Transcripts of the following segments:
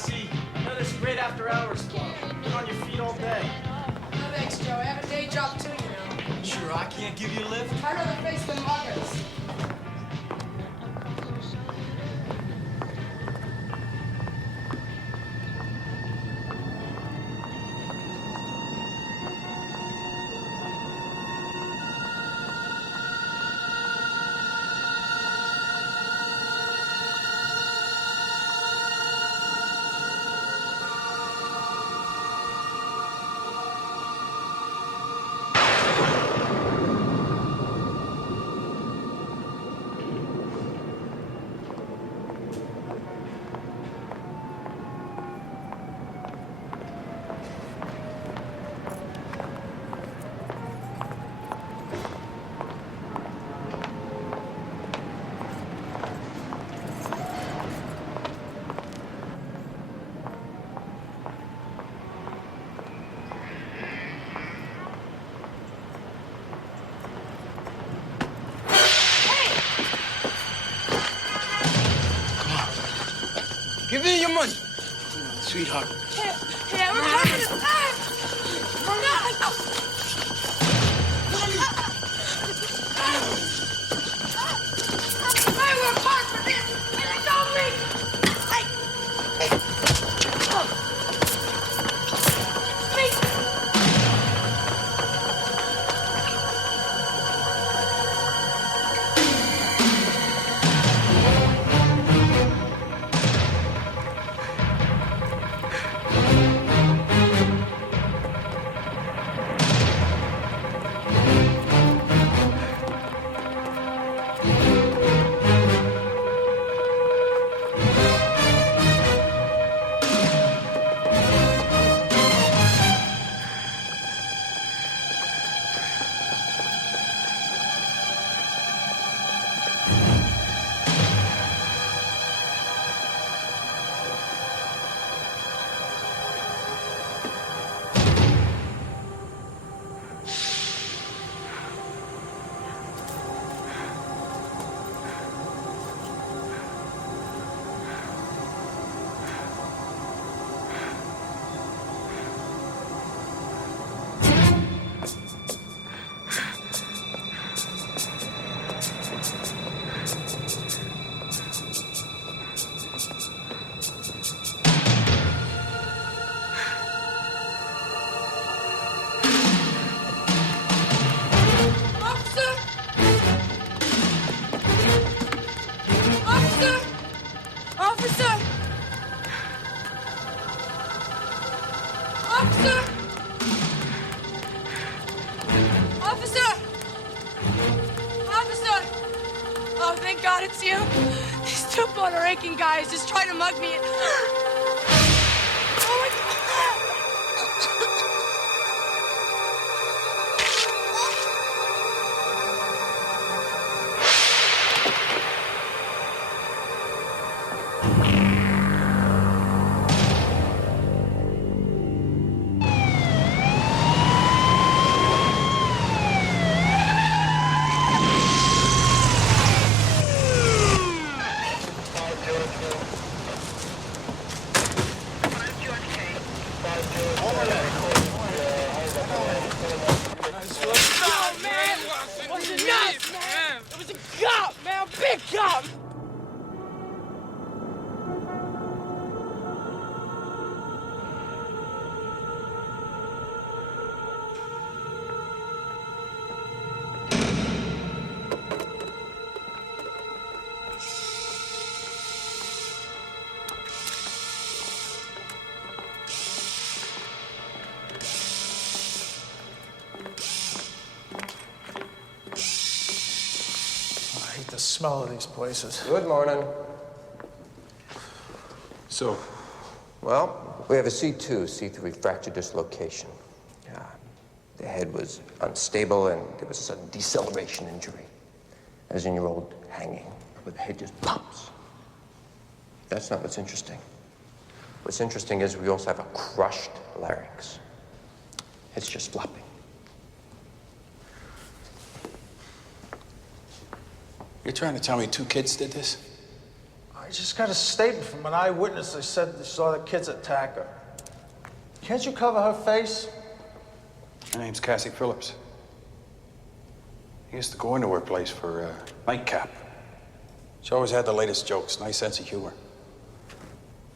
Lassie. You know this great after-hours club. Been on your feet all day. No thanks, Joe. I have a day job too, you know. Sure, I can't give you a lift? I'd rather face the muggers. Give me your money. Sweetheart. Hey, we're coming to time! I work hard for this, and it's on me! Oh, thank God it's you. These two Puerto Rican guys just trying to mug me. Oh my God. Big cop! The smell of these places. Good morning. So? Well, we have a C2, C3 fracture dislocation. The head was unstable and there was a sudden deceleration injury, as in your old hanging, where the head just pops. That's not what's interesting. What's interesting is we also have a crushed larynx. It's just flopping. You're trying to tell me two kids did this? Are I just got a statement from an eyewitness. They said they saw the kids attack her. Can't you cover her face? Her name's Cassie Phillips. I used to go into her place for nightcap. She always had the latest jokes, nice sense of humor.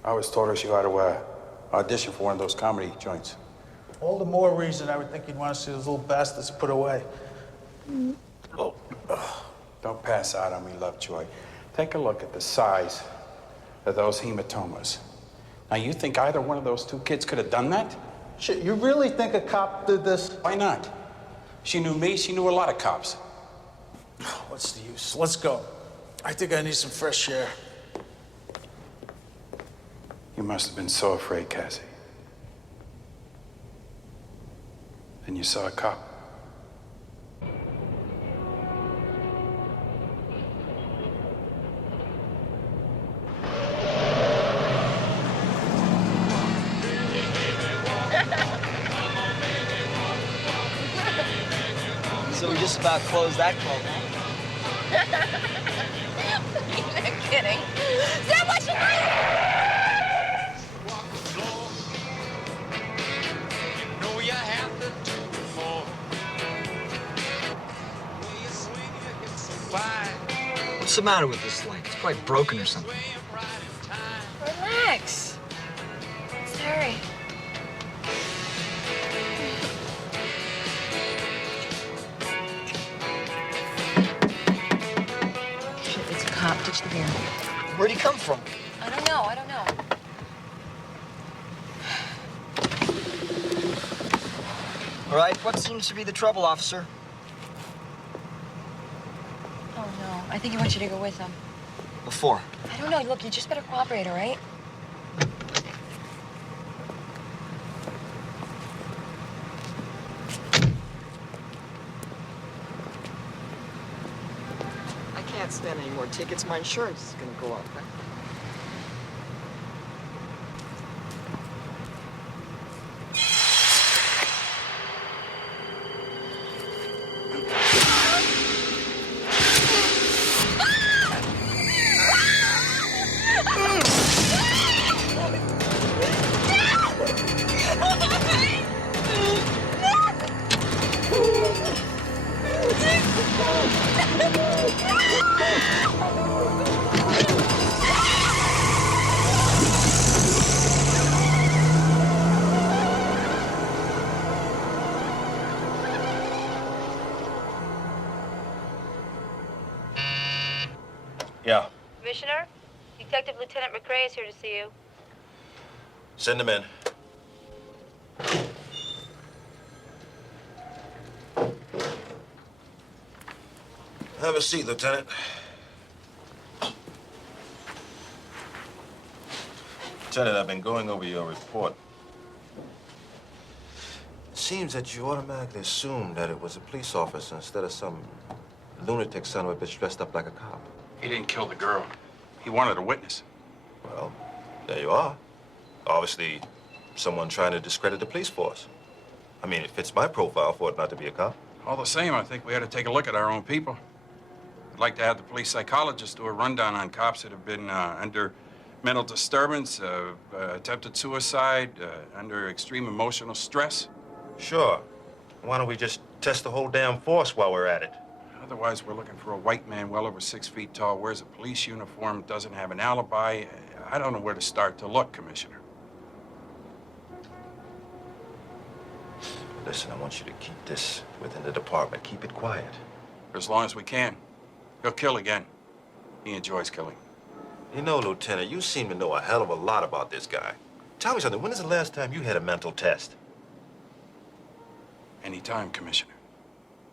I always told her she ought to audition for one of those comedy joints. All the more reason I would think you'd want to see those little bastards put away. Oh. Don't pass out on me, Lovejoy. Take a look at the size of those hematomas. Now, you think either one of those two kids could have done that? Shit, you really think a cop did this? Why not? She knew me, she knew a lot of cops. What's the use? Let's go. I think I need some fresh air. You must have been so afraid, Cassie. Then you saw a cop. So we just about closed that club, huh? You're kidding. Sam, what you doing? What's the matter with this light? It's quite broken or something. Relax. Let's hurry. Shit, it's a cop. Ditch the beer. Where'd he come from? I don't know. I don't know. All right, what seems to be the trouble, officer? Oh, no. I think he wants you to go with him. Before. I don't know. Look, you just better cooperate, all right? I can't stand any more tickets. My insurance is gonna go up. Yeah. Commissioner, Detective Lieutenant McRae is here to see you. Send him in. Have a seat, Lieutenant. Lieutenant, I've been going over your report. It seems that you automatically assumed that it was a police officer instead of some lunatic son of a bitch dressed up like a cop. He didn't kill the girl. He wanted a witness. Well, there you are. Obviously, someone trying to discredit the police force. I mean, it fits my profile for it not to be a cop. All the same, I think we ought to take a look at our own people. I'd like to have the police psychologist do a rundown on cops that have been under mental disturbance, attempted suicide, under extreme emotional stress. Sure. Why don't we just test the whole damn force while we're at it? Otherwise, we're looking for a white man well over 6 feet tall, wears a police uniform, doesn't have an alibi. I don't know where to start to look, Commissioner. Listen, I want you to keep this within the department. Keep it quiet. For as long as we can. He'll kill again. He enjoys killing. You know, Lieutenant, you seem to know a hell of a lot about this guy. Tell me something. When is the last time you had a mental test? Anytime, Commissioner.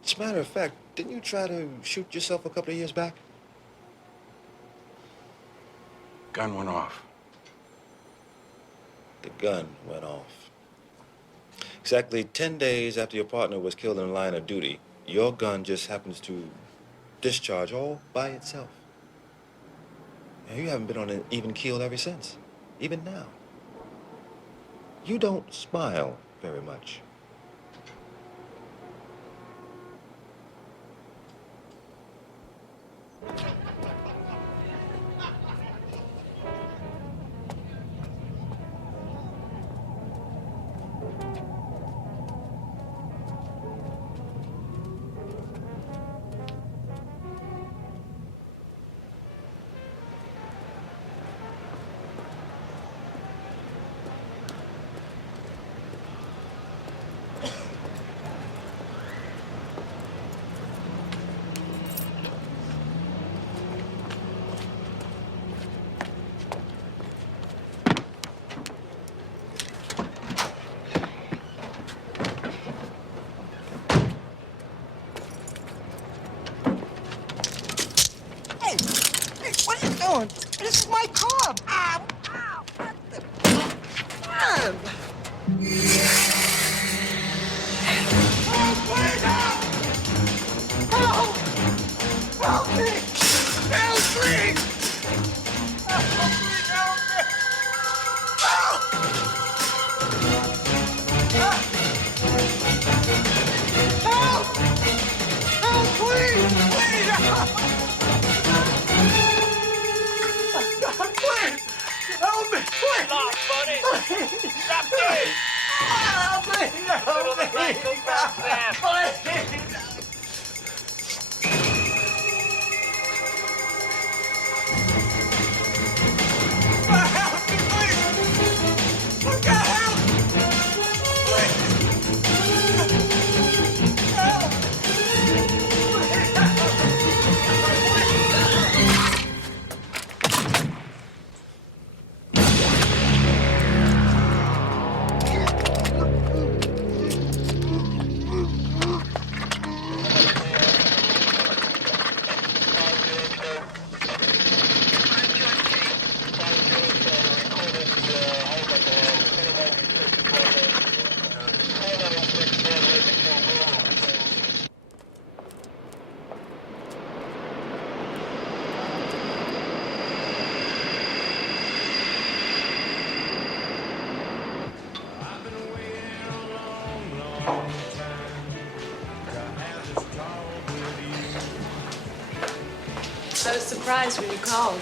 As a matter of fact, didn't you try to shoot yourself a couple of years back? Gun went off. The gun went off. Exactly 10 days after your partner was killed in the line of duty, your gun just happens to discharge all by itself. And you haven't been on an even keel ever since, even now. You don't smile very much. doing? This is my car. Ow! Ow! Man! Help, please, help! Help! Help me! Help, please! Help, please, help me! Help! Help! Help, please! Please, help! Please! Help me! Please! Stop, buddy! Stop this! Please, help me! Go back there! Please! Help me, please! Look out! Help! Please! Help! Please, I was surprised when you called.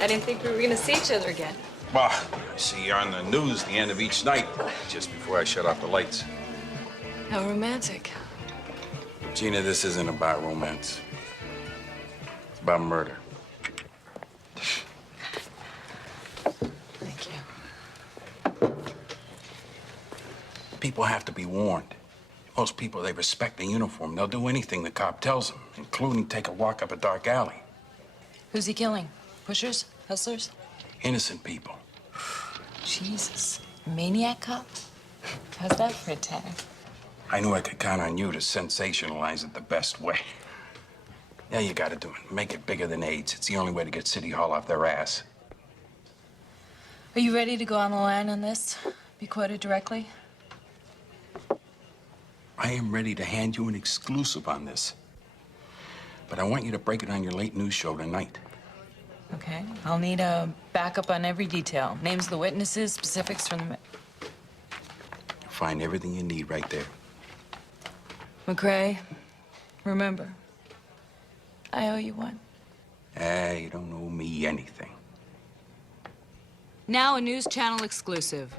I didn't think we were gonna see each other again. Well, I see you're on the news the end of each night, just before I shut off the lights. How romantic. Gina, this isn't about romance. It's about murder. Thank you. People have to be warned. Most people, they respect the uniform. They'll do anything the cop tells them, including take a walk up a dark alley. Who's he killing? Pushers? Hustlers? Innocent people. Jesus. Maniac Cop? How's that for a tag? I knew I could count on you to sensationalize it the best way. Yeah, you gotta do it. Make it bigger than AIDS. It's the only way to get City Hall off their ass. Are you ready to go on the line on this? Be quoted directly? I am ready to hand you an exclusive on this. But I want you to break it on your late news show tonight. Okay. I'll need a backup on every detail. Names of the witnesses, specifics from the... You'll find everything you need right there. McCrae, remember, I owe you one. You don't owe me anything. Now a News Channel exclusive.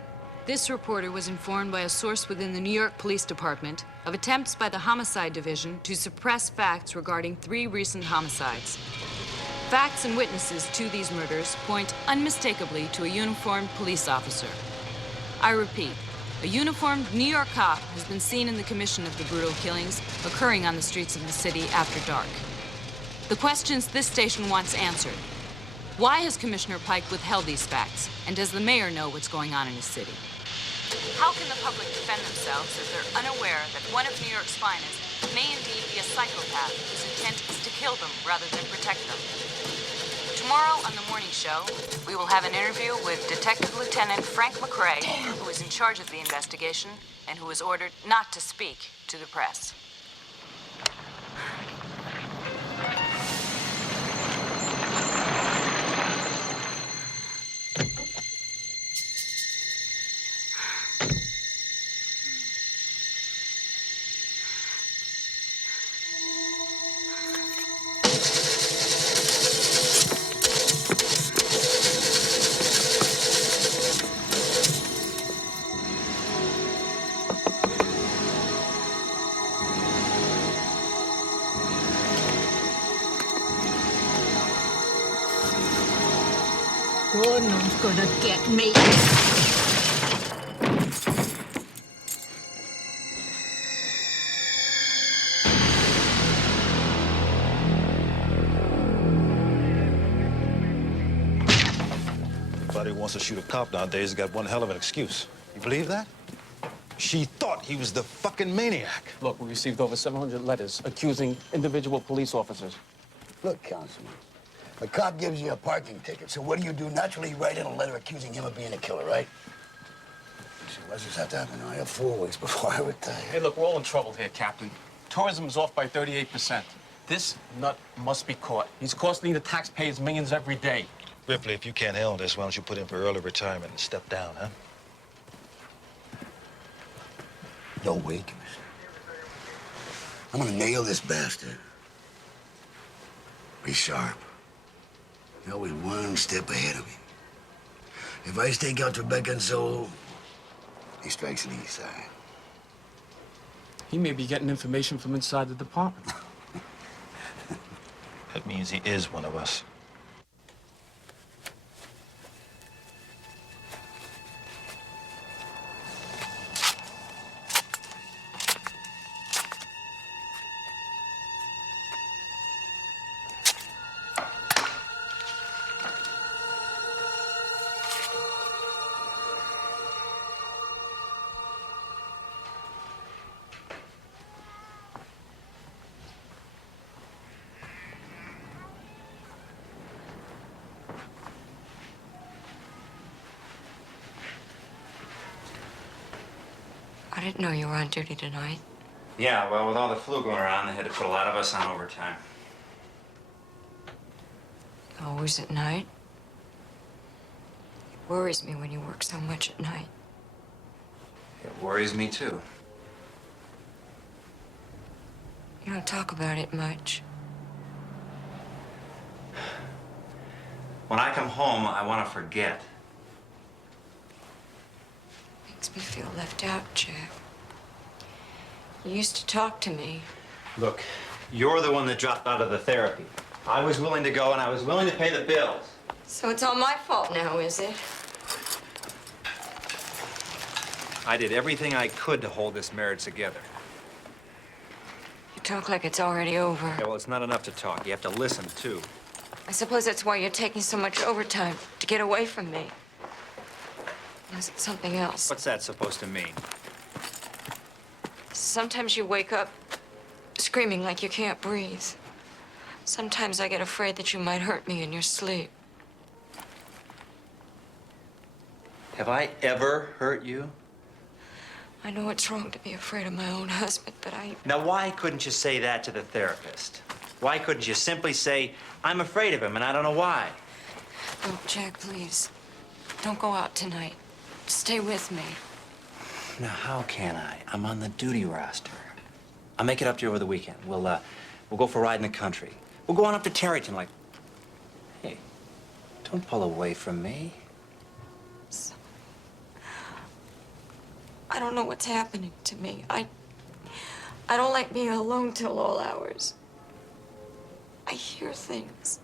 This reporter was informed by a source within the New York Police Department of attempts by the Homicide Division to suppress facts regarding 3 recent homicides. Facts and witnesses to these murders point unmistakably to a uniformed police officer. I repeat, a uniformed New York cop has been seen in the commission of the brutal killings occurring on the streets of the city after dark. The questions this station wants answered. Why has Commissioner Pike withheld these facts? And does the mayor know what's going on in his city? How can the public defend themselves if they're unaware that one of New York's finest may indeed be a psychopath whose intent is to kill them rather than protect them? Tomorrow on the morning show, we will have an interview with Detective Lieutenant Frank McCrae, who is in charge of the investigation and who was ordered not to speak to the press. Oh, no one's gonna get me. Anybody who wants to shoot a cop nowadays has got one hell of an excuse. You believe that? She thought he was the fucking maniac. Look, we received over 700 letters accusing individual police officers. Look, Councilman, A cop gives you a parking ticket, so what do? Naturally, you write in a letter accusing him of being a killer, right? So why does this have to happen now? I have 4 weeks before I retire. Hey, look, we're all in trouble here, Captain. Tourism is off by 38%. This nut must be caught. He's costing the taxpayers millions every day. Ripley, if you can't handle this, why don't you put in for early retirement and step down, huh? No way, Commissioner. I'm gonna nail this bastard. Be sharp. You're always 1 step ahead of me. If I stake out Rebecca and Solo, he strikes the east side. He may be getting information from inside the department. That means he is one of us. I didn't know you were on duty tonight. Yeah, well, with all the flu going around, they had to put a lot of us on overtime. Always at night? It worries me when you work so much at night. It worries me, too. You don't talk about it much. When I come home, I want to forget. Makes me feel left out, Jack. You used to talk to me. Look, you're the one that dropped out of the therapy. I was willing to go, and I was willing to pay the bills. So it's all my fault now, is it? I did everything I could to hold this marriage together. You talk like it's already over. Yeah, well, it's not enough to talk. You have to listen, too. I suppose that's why you're taking so much overtime, to get away from me. Or is it something else? What's that supposed to mean? Sometimes you wake up screaming like you can't breathe. Sometimes I get afraid that you might hurt me in your sleep. Have I ever hurt you? I know it's wrong to be afraid of my own husband, but Now, why couldn't you say that to the therapist? Why couldn't you simply say, I'm afraid of him, and I don't know why? Oh, Jack, please. Don't go out tonight. Stay with me. Now, how can I? I'm on the duty roster. I'll make it up to you over the weekend. We'll go for a ride in the country. We'll go on up to Tarryton like... Hey, don't pull away from me. I don't know what's happening to me. I don't like being alone till all hours. I hear things.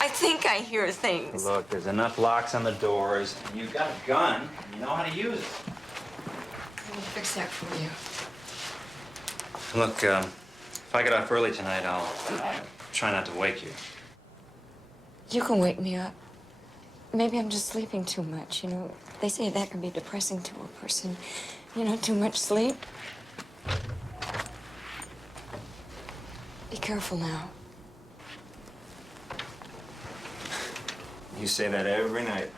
I think I hear things. Look, there's enough locks on the doors. And you've got a gun. And you know how to use it. I'll fix that for you. Look, if I get off early tonight, I'll try not to wake you. You can wake me up. Maybe I'm just sleeping too much, you know. They say that can be depressing to a person. You know, too much sleep. Be careful now. You say that every night.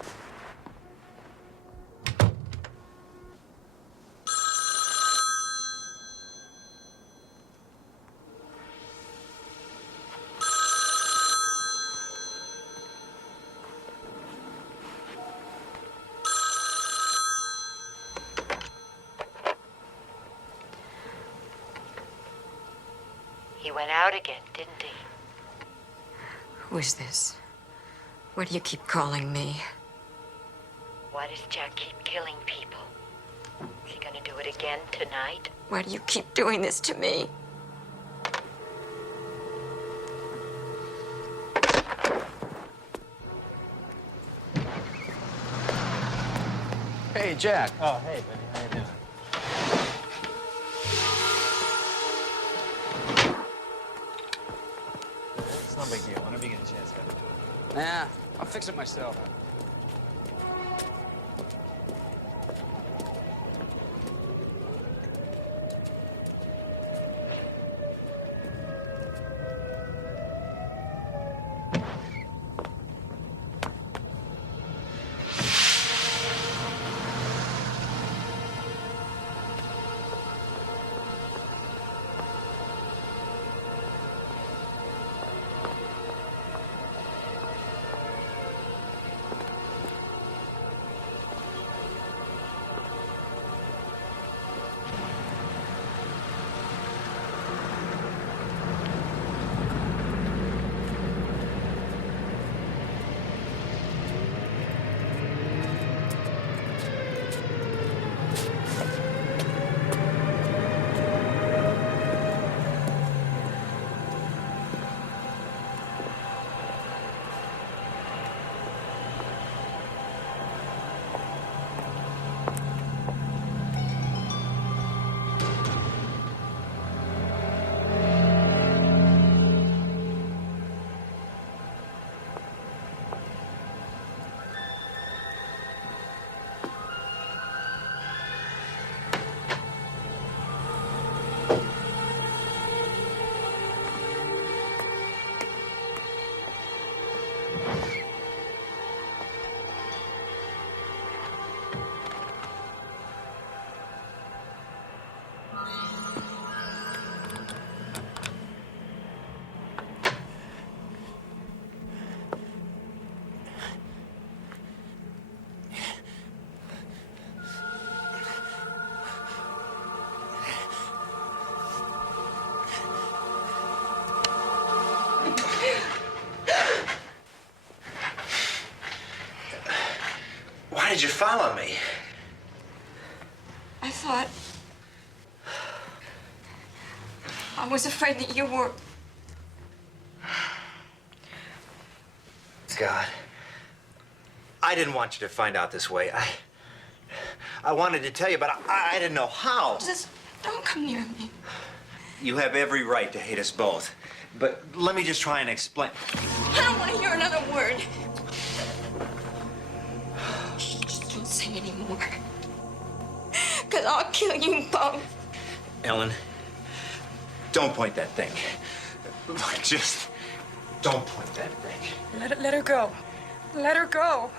He went out again, didn't he? Who is this? Why do you keep calling me? Why does Jack keep killing people? Is he gonna do it again tonight? Why do you keep doing this to me? Hey, Jack. Oh, hey, buddy. How you doing? It's no big deal. Whenever you get a chance, have it do it. Nah, I'll fix it myself. Why did you follow me? I thought... I was afraid that you were... God. I didn't want you to find out this way. I wanted to tell you, but I didn't know how. Just don't come near me. You have every right to hate us both. But let me just try and explain. I don't want to hear another word. Just don't say any more. Because I'll kill you both. Ellen, don't point that thing. Just don't point that thing. Let her go. Let her go.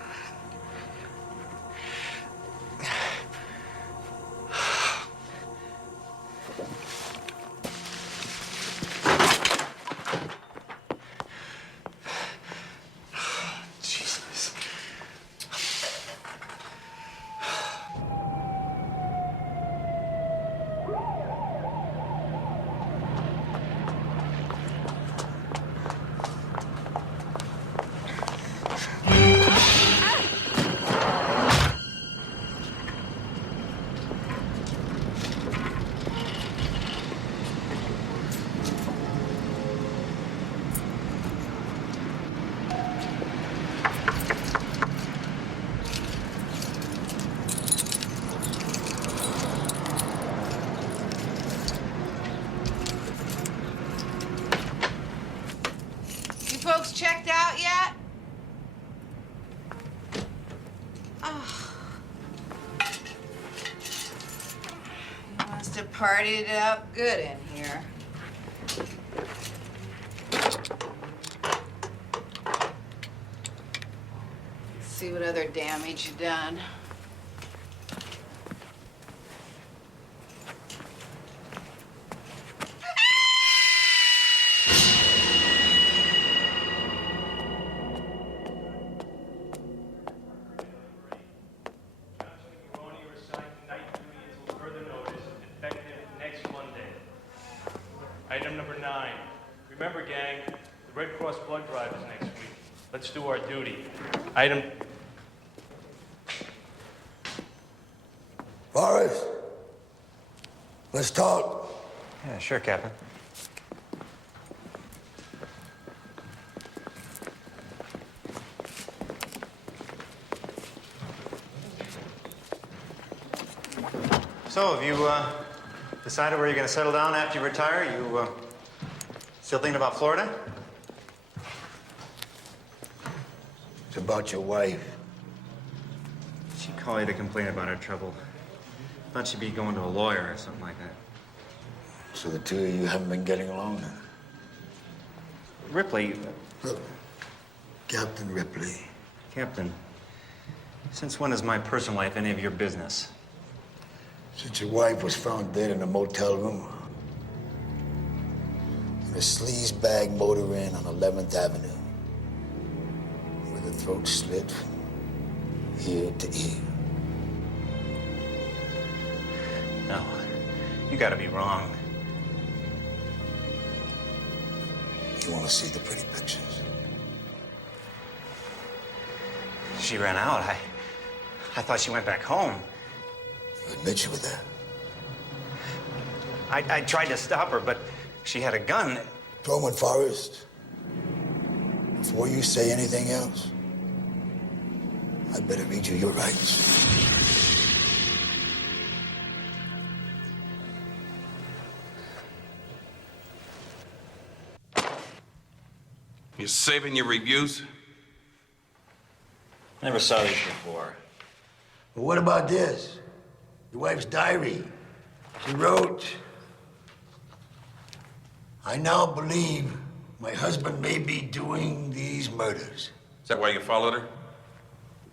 Jesus. Folks checked out yet? Oh. You must have partied it up good in here. Let's see what other damage you've done. Item number 9. Remember, gang, the Red Cross blood drive is next week. Let's do our duty. Item... Forrest, let's talk. Yeah, sure, Captain. So, have you decided where you're going to settle down after you retire? You still thinking about Florida? It's about your wife. She'd call you to complain about her trouble. Thought she'd be going to a lawyer or something like that. So the two of you haven't been getting along then? Ripley. Look, Captain Ripley. Captain, since when is my personal life any of your business? Since your wife was found dead in a motel room. In a sleaze bag motor inn on 11th Avenue. With her throat slit from ear to ear. No, you gotta be wrong. You want to see the pretty pictures? She ran out. I thought she went back home. You admit you were there? I tried to stop her, but she had a gun. Truman Forrest, before you say anything else, I'd better read you your rights. You saving your reviews? Never saw these before. Well, what about this? Your wife's diary. She wrote, I now believe my husband may be doing these murders. Is that why you followed her?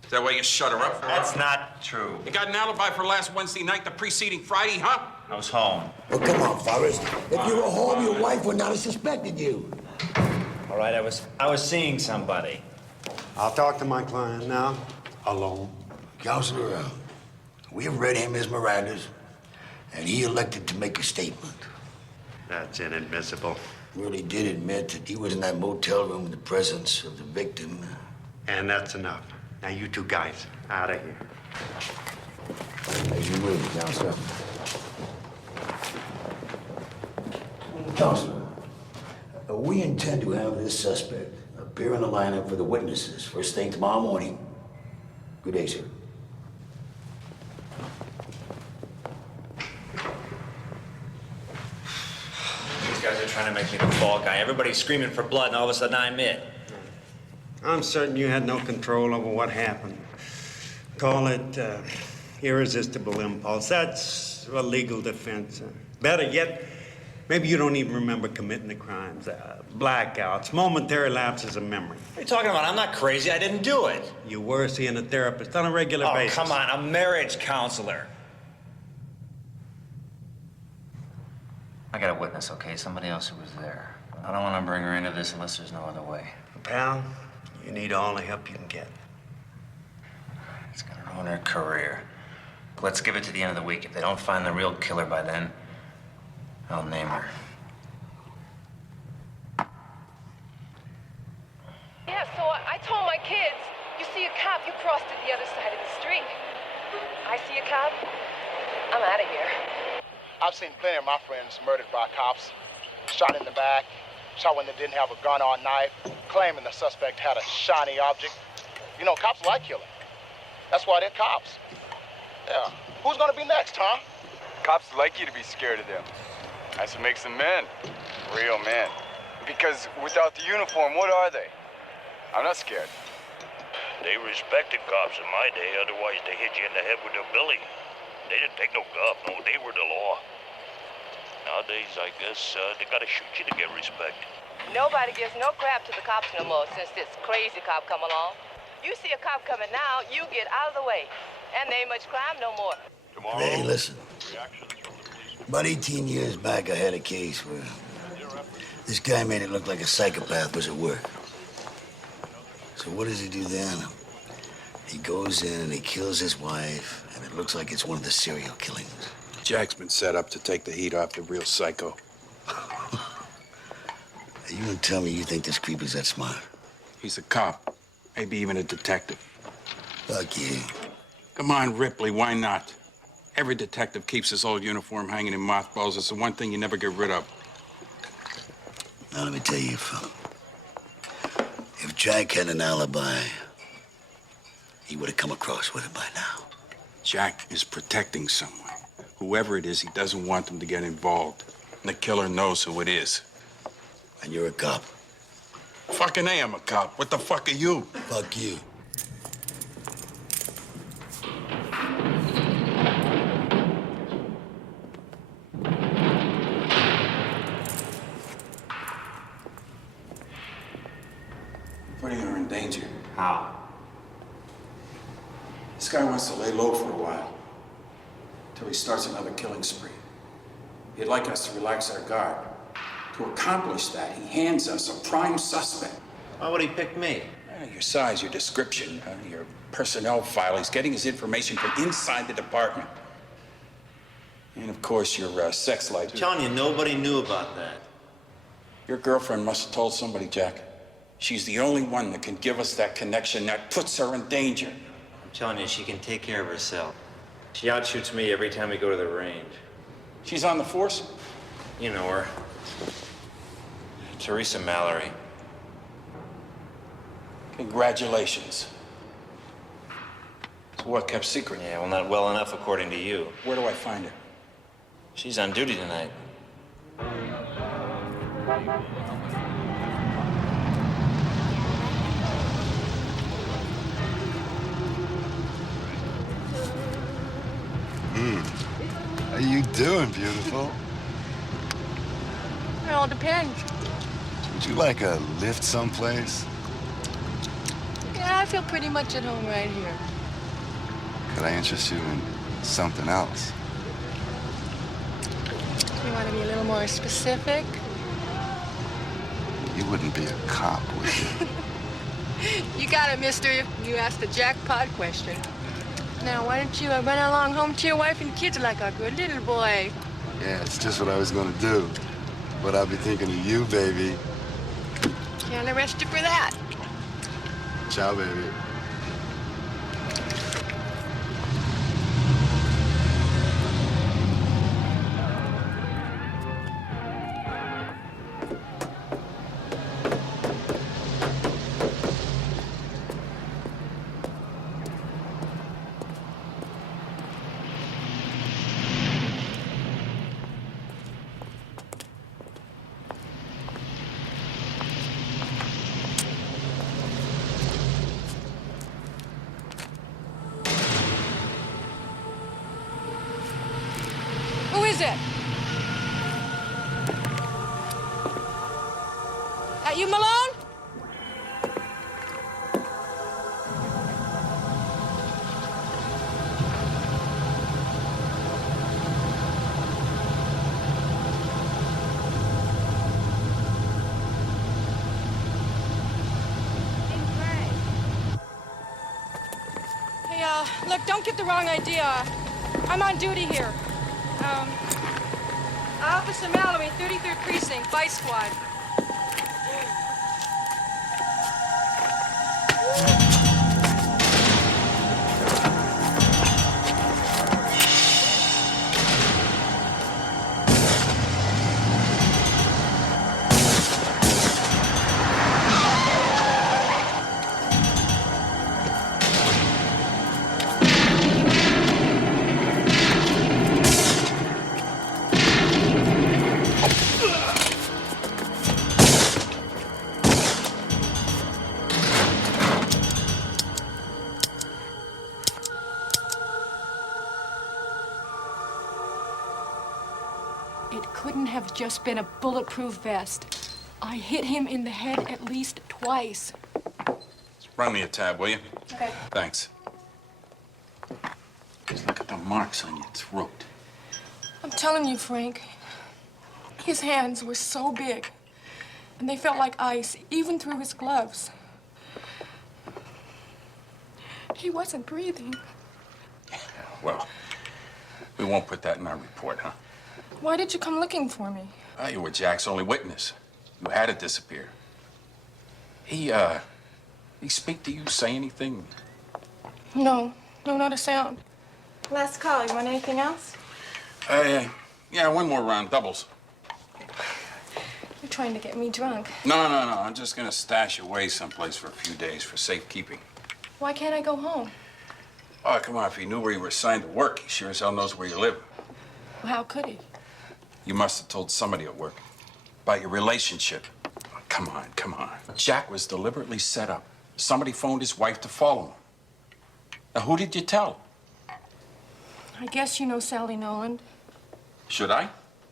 Is that why you shut her up? That's not true. You got an alibi for last Wednesday night, the preceding Friday, huh? I was home. Well, come on, Forrest. If you were home, your wife would not have suspected you. All right, I was seeing somebody. I'll talk to my client now, alone. Counselor, we have read him his Mirandas, and he elected to make a statement. That's inadmissible. Really did admit that he was in that motel room in the presence of the victim. And that's enough. Now, you two guys, out of here. As you will, Counselor. Counselor, we intend to have this suspect appear in the lineup for the witnesses first thing tomorrow morning. Good day, sir. These guys are trying to make me the fall guy. Everybody's screaming for blood, and all of a sudden I'm it. I'm certain you had no control over what happened. Call it irresistible impulse. That's a legal defense. Better yet, maybe you don't even remember committing the crimes. Blackouts, momentary lapses of memory. What are you talking about? I'm not crazy. I didn't do it. You were seeing a therapist on a regular basis. Oh, come on. A marriage counselor. I got a witness, okay? Somebody else who was there. I don't want to bring her into this unless there's no other way. Pal, you need all the help you can get. It's gonna ruin her career. Let's give it to the end of the week. If they don't find the real killer by then, I'll name her. Yeah, so I told my kids, you see a cop, you cross to the other side of the street. I see a cop, I'm out of here. I've seen plenty of my friends murdered by cops, shot in the back, shot when they didn't have a gun or knife, claiming the suspect had a shiny object. You know, cops like killing. That's why they're cops. Yeah. Who's gonna be next, huh? Cops like you to be scared of them. That's what makes them men. Real men. Because without the uniform, what are they? I'm not scared. They respected cops in my day, otherwise they hit you in the head with their billy. They didn't take no guff, no, they were the law. Nowadays, I guess, they gotta shoot you to get respect. Nobody gives no crap to the cops no more since this crazy cop come along. You see a cop coming now, you get out of the way. And there ain't much crime no more. Hey, listen. About 18 years back, I had a case where this guy made it look like a psychopath was at work. So what does he do then? He goes in and he kills his wife, and it looks like it's one of the serial killings. Jack's been set up to take the heat off the real psycho. You don't tell me you think this creep is that smart. He's a cop, maybe even a detective. Fuck you. Come on, Ripley, why not? Every detective keeps his old uniform hanging in mothballs. It's the one thing you never get rid of. Now, let me tell you, fella. If Jack had an alibi, he would have come across with it by now. Jack is protecting someone. Whoever it is, he doesn't want them to get involved. And the killer knows who it is. And you're a cop. Fucking A, I'm a cop. What the fuck are you? Fuck you. Putting her in danger. How? This guy wants to lay low for a while. Till he starts another killing spree. He'd like us to relax our guard. To accomplish that, he hands us a prime suspect. Why would he pick me? Your size, your description, your personnel file. He's getting his information from inside the department. And of course, your sex life. I'm telling you, nobody knew about that. Your girlfriend must have told somebody, Jack. She's the only one that can give us that connection that puts her in danger. I'm telling you, she can take care of herself. She outshoots me every time we go to the range. She's on the force? You know her. Teresa Mallory. Congratulations. So what, kept secret? Yeah, well, not well enough according to you. Where do I find her? She's on duty tonight. How you doing, beautiful? It all depends. Would you like a lift someplace? I feel pretty much at home right here. Could I interest you in something else? You want to be a little more specific? You wouldn't be a cop, would you? You got it, mister. You asked the jackpot question. Now, why don't you run along home to your wife and kids like a good little boy? Yeah, it's just what I was gonna do. But I'll be thinking of you, baby. Can't arrest you for that. Ciao, baby. Who is it? That you, Malone? Hey, look, don't get the wrong idea. I'm on duty here. Officer Mallory, 33rd Precinct, Vice Squad. It couldn't have just been a bulletproof vest. I hit him in the head at least twice. Run me a tab, will you? Okay. Thanks. Just look at the marks on your throat. I'm telling you, Frank, his hands were so big, and they felt like ice, even through his gloves. He wasn't breathing. Well, we won't put that in our report, huh? Why did you come looking for me? You were Jack's only witness. You had it disappear. He speak to you, say anything? No, not a sound. Last call. You want anything else? Yeah, one more round, doubles. You're trying to get me drunk. No. I'm just gonna stash away someplace for a few days for safekeeping. Why can't I go home? Oh, come on. If he knew where you were assigned to work, he sure as hell knows where you live. Well, how could he? You must have told somebody at work about your relationship. Oh, come on. Jack was deliberately set up. Somebody phoned his wife to follow him. Now, who did you tell? I guess you know Sally Noland. Should I?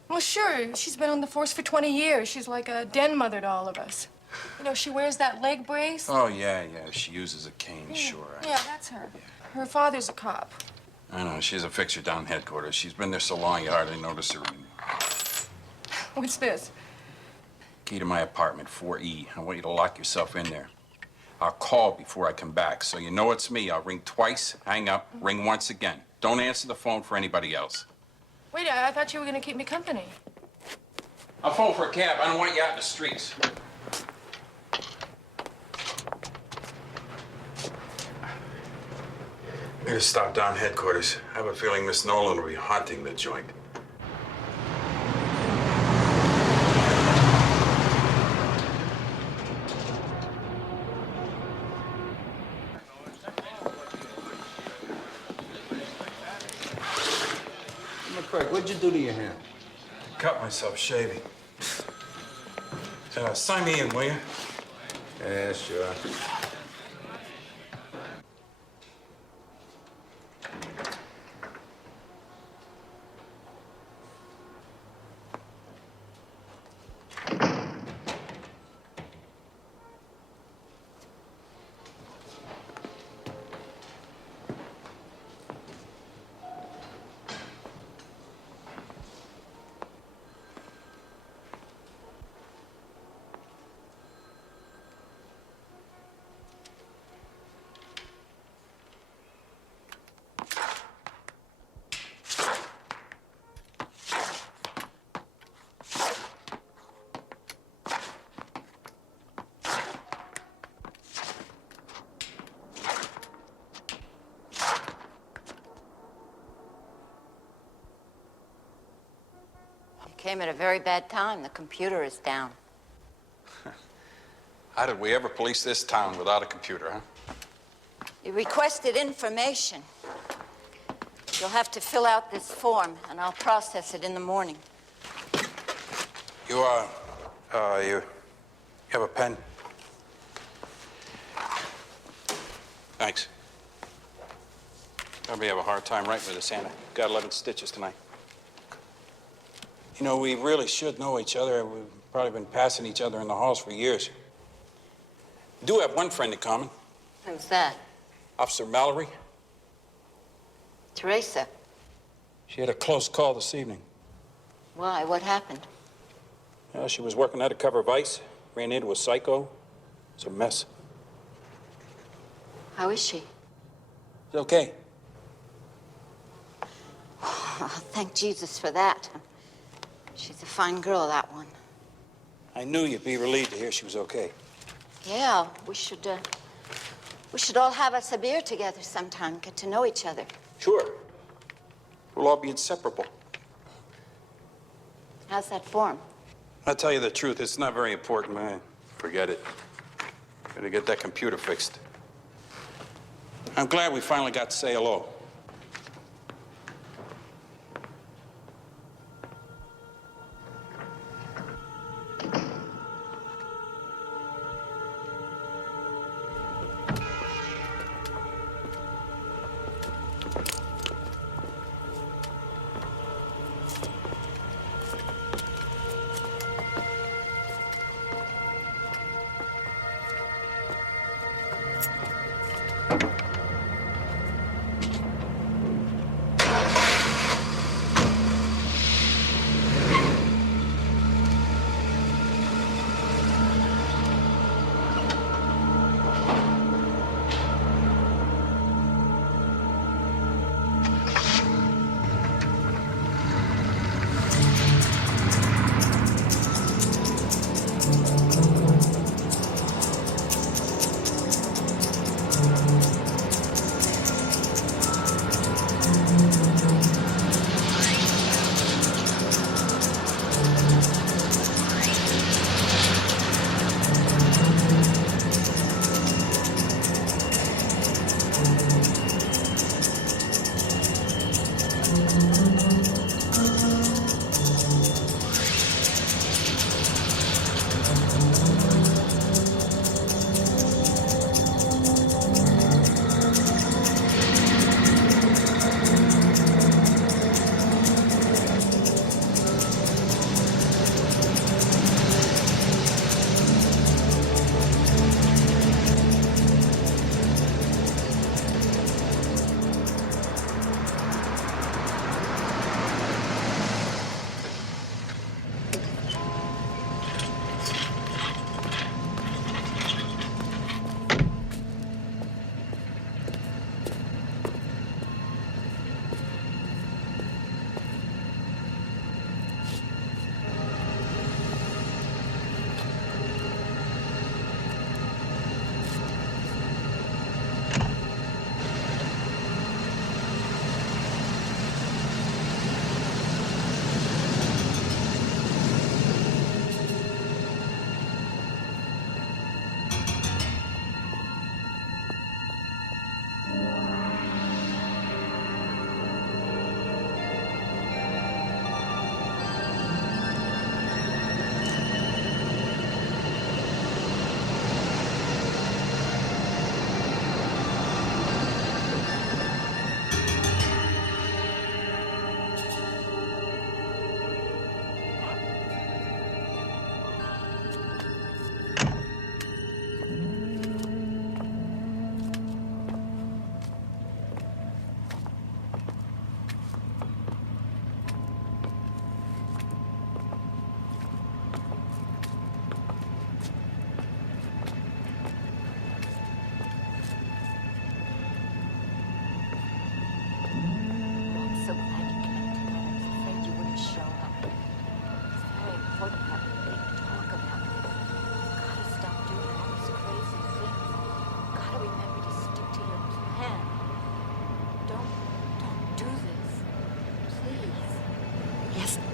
Well, sure. She's been on the force for 20 years. She's like a den mother to all of us. You know, she wears that leg brace. Oh, yeah. She uses a cane, sure. Yeah, that's her. Her father's a cop. I know. She's a fixture down headquarters. She's been there so long you hardly notice her anymore. What's this? Key to my apartment, 4E. I want you to lock yourself in there. I'll call before I come back, so you know it's me. I'll ring twice, hang up, ring once again. Don't answer the phone for anybody else. Wait, I thought you were going to keep me company. I'll phone for a cab. I don't want you out in the streets. I gotta stop down headquarters. I have a feeling Miss Nolan will be haunting the joint. Craig, what'd you do to your hand? Cut myself shaving. Sign me in, will you? Yeah, sure. came at a very bad time. The computer is down. How did we ever police this town without a computer, huh? You requested information. You'll have to fill out this form, and I'll process it in the morning. You have a pen? Thanks. Probably have a hard time writing with this, Anna. Got 11 stitches tonight. You know, we really should know each other. We've probably been passing each other in the halls for years. We do have one friend in common. Who's that? Officer Mallory. Teresa. She had a close call this evening. Why? What happened? Well, she was working undercover vice, ran into a psycho. It's a mess. How is she? It's okay. Oh, thank Jesus for that. She's a fine girl, that one. I knew you'd be relieved to hear she was okay. Yeah, we should all have us a beer together sometime, get to know each other. Sure. We'll all be inseparable. How's that form? I'll tell you the truth, it's not very important, man. Forget it. Gotta get that computer fixed. I'm glad we finally got to say hello.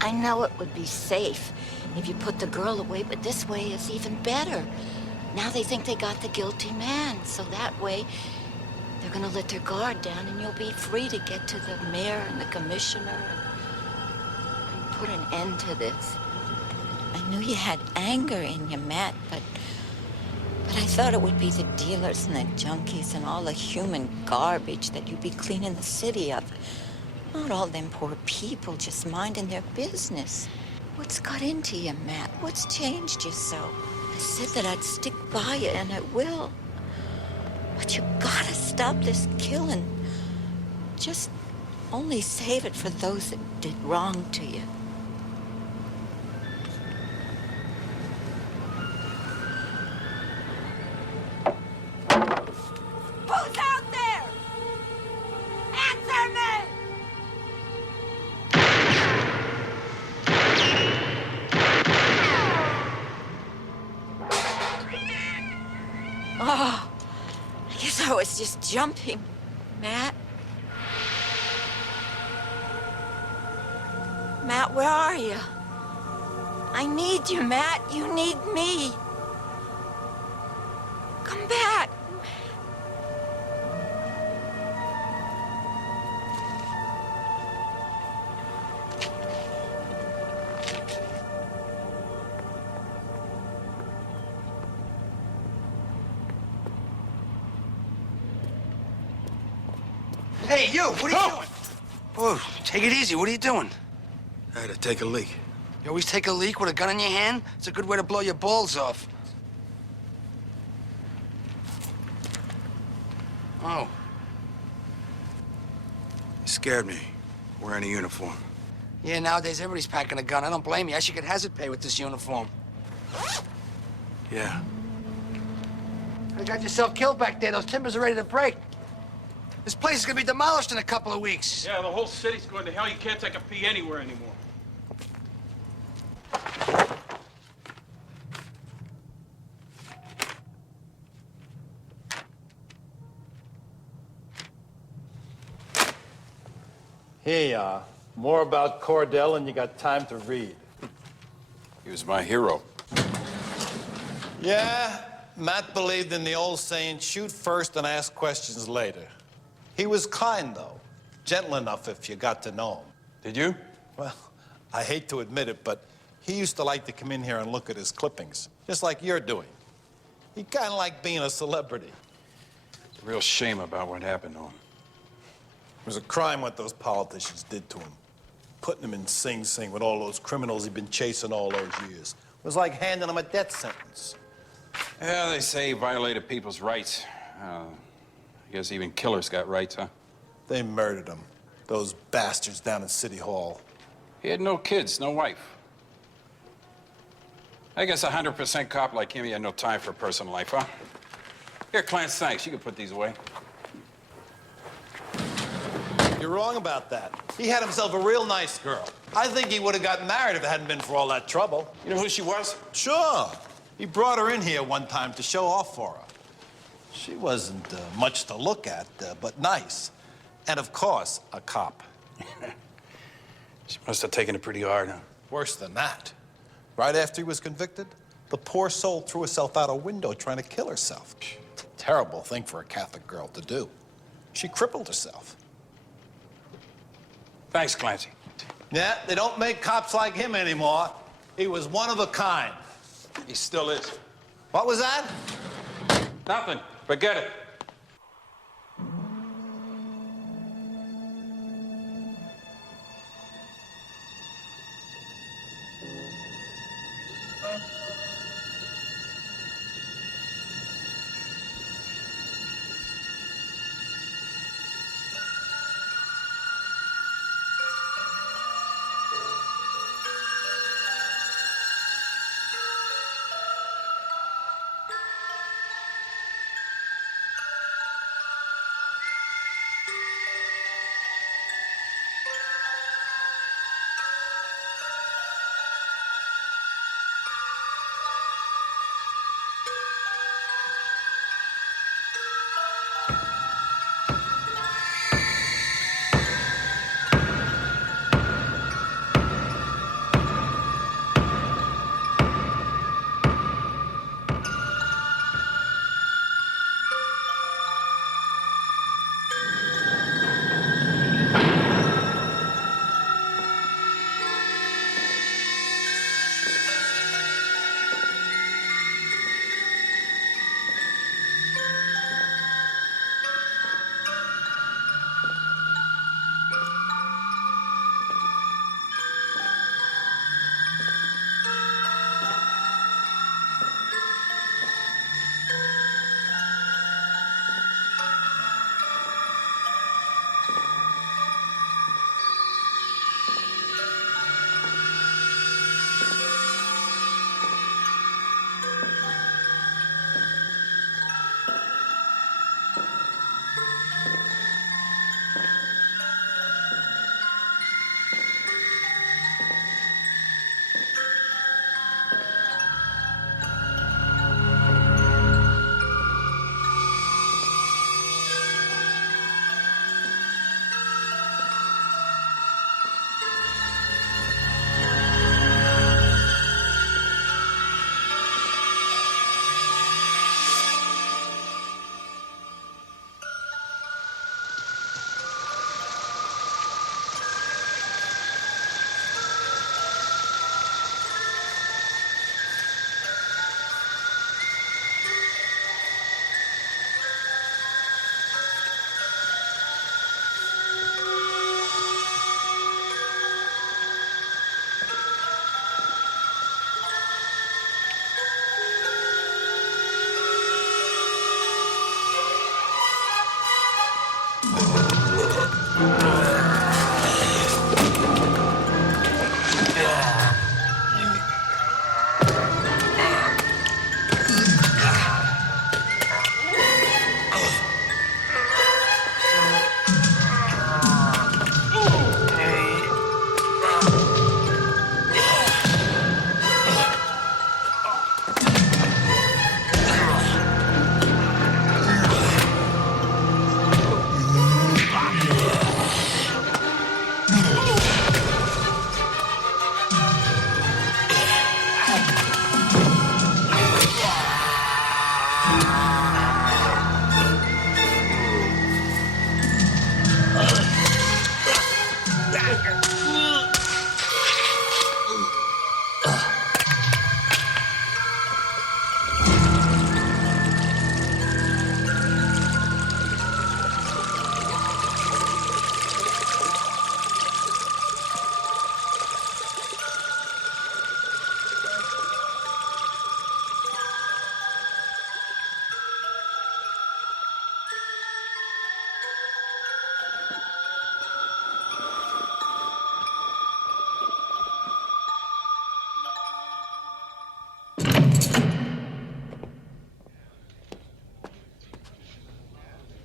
I know it would be safe if you put the girl away, but this way is even better. Now they think they got the guilty man, so that way they're gonna let their guard down and you'll be free to get to the mayor and the commissioner and put an end to this. I knew you had anger in you, Matt, but I thought it would be the dealers and the junkies and all the human garbage that you'd be cleaning the city of. Not all them poor people just minding their business. What's got into you, Matt? What's changed you so? I said that I'd stick by you, and I will. But you gotta stop this killing. Just only save it for those that did wrong to you. Who's out there? Answer me! Oh, I guess I was just jumping, Matt. Matt, where are you? I need you, Matt. You need me. Come back. Hey, you, what are you doing? Whoa, take it easy. What are you doing? I had to take a leak. You always take a leak with a gun in your hand? It's a good way to blow your balls off. Oh. You scared me, wearing a uniform. Yeah, nowadays everybody's packing a gun. I don't blame you. I should get hazard pay with this uniform. Yeah. You got yourself killed back there. Those timbers are ready to break. This place is gonna be demolished in a couple of weeks. Yeah, the whole city's going to hell. You can't take a pee anywhere anymore. Here you are. More about Cordell than you got time to read. He was my hero. Yeah, Matt believed in the old saying, shoot first and ask questions later. He was kind, though. Gentle enough if you got to know him. Did you? Well, I hate to admit it, but he used to like to come in here and look at his clippings, just like you're doing. He kind of liked being a celebrity. It's a real shame about what happened to him. It was a crime what those politicians did to him. Putting him in Sing Sing with all those criminals he'd been chasing all those years. It was like handing him a death sentence. Yeah, they say he violated people's rights. I guess even killers got rights, huh? They murdered him. Those bastards down at City Hall. He had no kids, no wife. I guess a 100% cop like him, he had no time for personal life, huh? Here, Clarence, thanks. You can put these away. You're wrong about that. He had himself a real nice girl. I think he would have gotten married if it hadn't been for all that trouble. You know who she was? Sure. He brought her in here one time to show off for her. She wasn't much to look at, but nice. And of course, a cop. She must have taken it pretty hard, huh? Worse than that. Right after he was convicted, the poor soul threw herself out a window trying to kill herself. Terrible thing for a Catholic girl to do. She crippled herself. Thanks, Clancy. Yeah, they don't make cops like him anymore. He was one of a kind. He still is. What was that? Nothing. Forget it.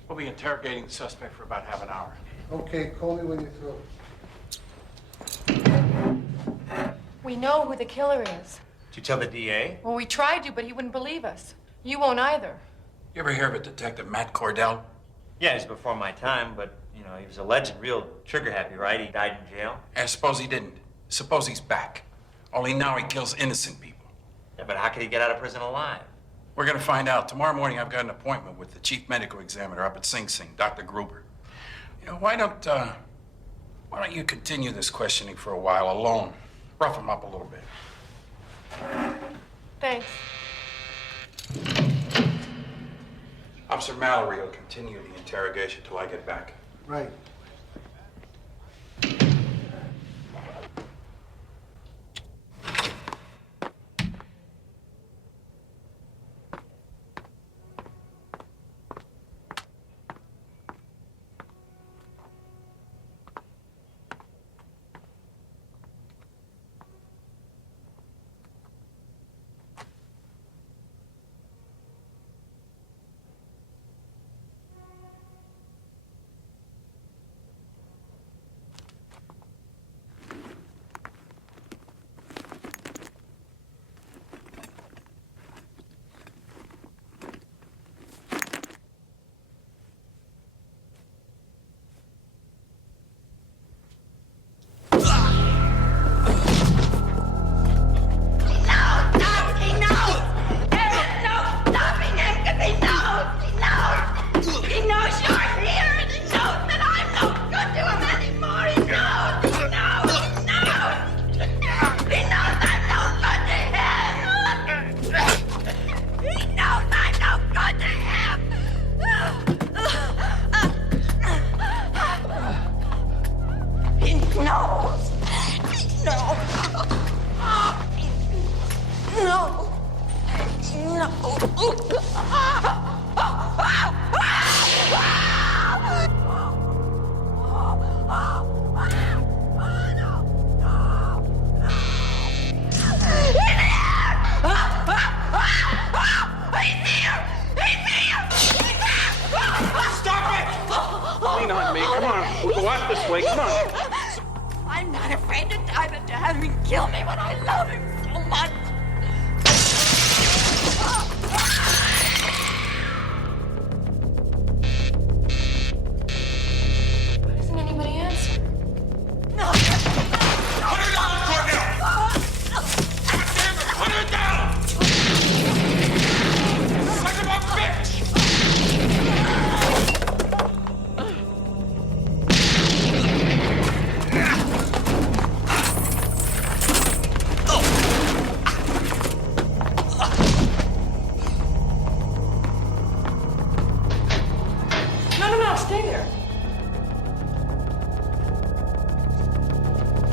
We'll be interrogating the suspect for about half an hour. Okay, call me when you're through. We know who the killer is. Did you tell the DA? Well, we tried to, but he wouldn't believe us. You won't either. You ever hear of a detective, Matt Cordell? Yeah, he's before my time, but, you know, he was a legend, real trigger-happy, right? He died in jail. I suppose he didn't. Suppose he's back. Only now he kills innocent people. Yeah, but how could he get out of prison alive? We're gonna find out. Tomorrow morning, I've got an appointment with the chief medical examiner up at Sing Sing, Dr. Gruber. You know, why don't you continue this questioning for a while alone? Rough him up a little bit. Thanks. Officer Mallory will continue the interrogation till I get back. Right. Lean on me. Come on. We'll go out this way. Come on. I'm not afraid to die, but to have him kill me when I love him so much. Why doesn't anybody answer? No. Put her down, Cornell! God damn it, put her down! Son of a bitch! No, stay there.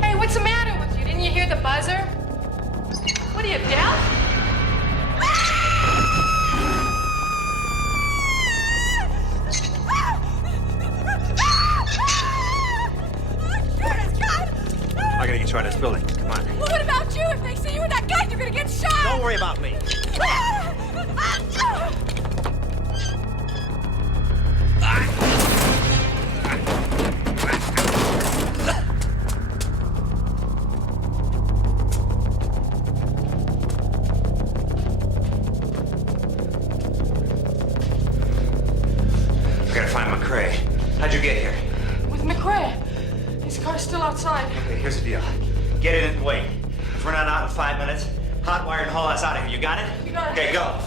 Hey, what's the matter with you? Didn't you hear the buzzer? What are you, deaf? building. Come on. Well, what about you? If they see you with that gun, you're gonna get shot! Don't worry about me. I gotta find McCrae. How'd you get here? With McCrae. His car's still outside. Okay, here's the deal. Get in and wait. If we're not out in 5 minutes, hot wire and haul us out of here. You got it? You got it. Okay, go.